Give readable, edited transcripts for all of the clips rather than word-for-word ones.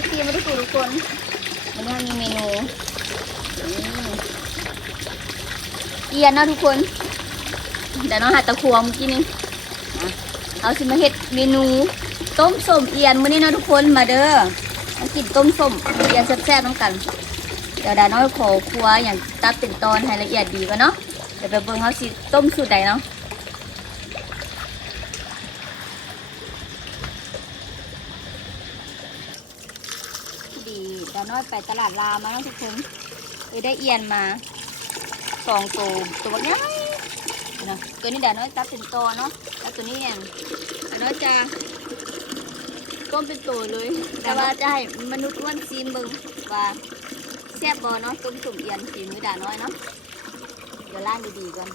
FC มาทุกคนวันนี้มีเมนูเอียนนะทุกคนเดี๋ยวน้องหาตะควงกินนี่เอาสิมาเฮ็ดเมนูต้มส้มเอียนมื้อนี้นะทุกคนมาเด้อมากินต้มส้มเอียนแซ่บๆน้ำกันเดี๋ยวดาน้อยขอครัวอย่างตัดเป็นตอนให้ละเอียดดีก่อนเนาะเดี๋ยวไปเบิ่งเขาสิต้มสูตรใดเนาะดีดาน้อยไปตลาดลาวมาแล้วทุกคนได้เอียนมา2ตัวใหญ่นะตัวนี้ดาน้อยตัดเป็นตอนเนาะแล้วตัวนี้เนี่ยดาน้อยจะต้มเป็นตัวเลยแต่ว่าจะให้มนุษย์อ้วนซีมเบิ่งว่าแซ่บบ่เนาะต้มสุ่มเอียนฝีมือด่าน้อยเนาะเดี๋ยวล้างดีๆก่อน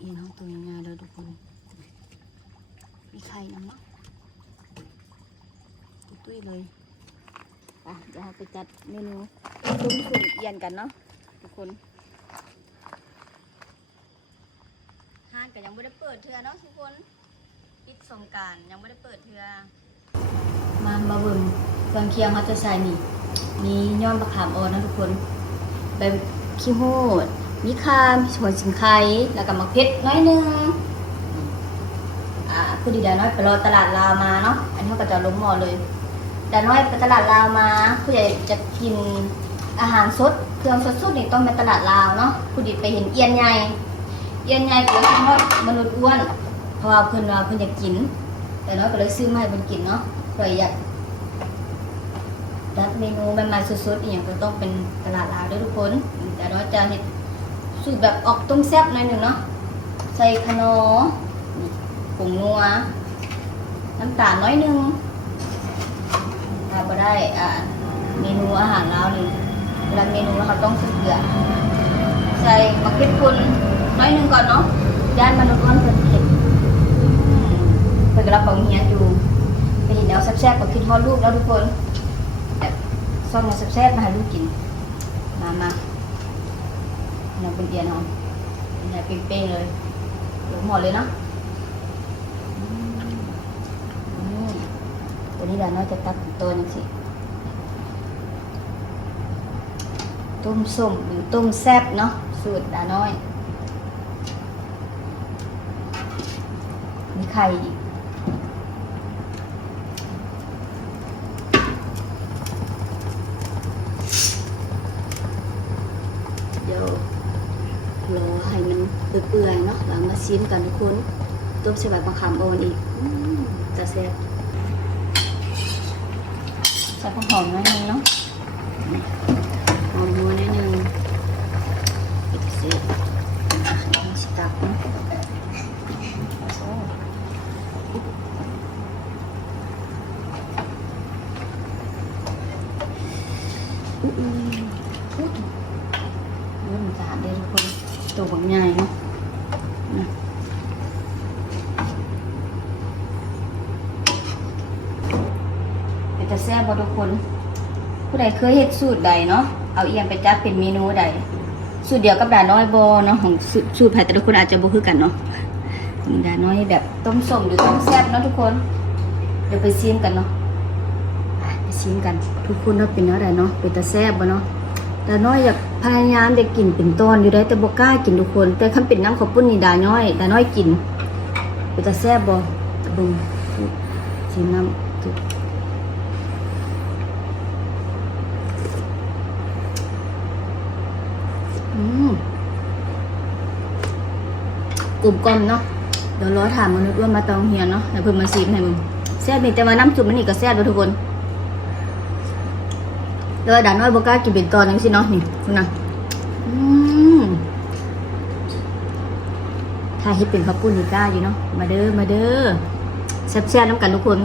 เอียนเขาตัวง่ายๆเลยทุกคนมีไข่น้ำเนาะตุ้ยเลยเดี๋ยวเราไปจัดเมนูต้มสุ่มเอียนกันเนาะทุกคนห้างก็ยังไม่ได้เปิดเทื่อเนาะทุกคนปิดสงกรานต์ยังไม่ได้เปิดเทื่อมาเบิ่งเครื่องเคียงเขาจะใส่นี่มีย้อนมะขามอ่อนนะทุกคนใบขี้หูดมีข่าหัวสิงไข่แล้วก็มะเขือน้อยนึงคือดีดาน้อยไปรอตลาดลาวมาเนาะอันนี้เขาก็จะล้มหม้อเลยดาน้อยไปตลาดลาวมาผู้ใหญ่จะกินอาหารสดเครื่องสดๆนี่ต้องไปตลาดลาวเนาะผู้ดีไปเห็นเอียนใหญ่ก็เลยคิดว่ามนุษย์อ้วนเพราะว่าเพิ่นอยากกินแต่น้อยก็เลยซื้อมาให้เพิ่นกินเนาะเพื่ออยากดัดเมนูใหม่ๆสดๆอย่างก็ต้องเป็นตลาดลาวด้วยทุกคนแต่เราจะเห็นสูตรแบบออกต้มแซ่บหน่อยหนึ่งเนาะใส่ขนมผงนัวน้ำตาลน้อยหนึ่งถ้าบ่ได้เมนูอาหารลาวนี่เวลาเมนูเขาต้องใส่เกลือใส่มะเขือพวงน้อยหนึ่งก่อนเนาะย่านมนุษย์อ้วนเพิ่นเผ็ดเพิ่นกำลังปองเฮียอยู่ไปเห็นแล้วแซ่บๆก็คิดฮอดลูกแล้วทุกคนซ่อมมาแซ่บๆมาให้ลูกกินมาเนี่ยเป็นเอียนเอาเนี่ยเป้งๆเลยหลงหมดเลยเนาะตัวนี้แหละน่าจะตัดตัวนึงสิต้มส้มหรือต้มแซ่บเนาะสูตรดาน้อยมีไข่อีกรอให้มันเปื่อยๆเนาะแล้วมาชิมกันทุกคนต้มใส่ใบมะขามอ่อนอีกจะแซ่บใส่ผักหอมนิดนึงเนาะหอมนัวนิดนึงอีกเสร็จสตักเนาะเริ่มจานเด้ทุกคนตัวบางใหญ่เนาะเป็นจะแซ่บบ่ทุกคนผู้ใดเคยเฮ็ดสูตรใดเนาะเอาเอียงไปจัดเป็นเมนูใดสูตรเดียวกับดาน้อยบ่เนาะของสูตรไผแต่ละคนอาจจะบ่คือกันเนาะดาน้อยแบบต้มส้มหรือต้มแซ่บเนาะทุกคนเดี๋ยวไปชิมกันเนาะไปชิมกันทุกคนว่าเป็นเนาะใดเนาะเป็นตาแซ่บบ่เนาะดาน้อยอยากพยายามได้กินเป็นตอนอยู่ได้แต่บ่กล้ากินทุกคนแต่คันเป็นน้ำข้าวปุ้นนี่ดาน้อยกินเป็นตาแซ่บบ่เบิ่งชิมน้ำกลุ่มกลมเนาะเดี๋ยวรอถามมนุษย์ว่ามาตองเฮียเนาะเดี๋ยวเพิ่มมาซีมให้มึงแซ่บนี่แต่ว่าน้ำจุ่มมันนี่ก็แซ่บแล้วทุกคนเดี๋ยวด่านน้อยบอกล้ากินเป็นตอนนึงสิเนาะนี่คุณนะถ้าเฮ็ดเป็นข้าวปุ้นนี่กล้าอยู่เนาะมาเด้อแซ่บๆน้ำกันทุกคน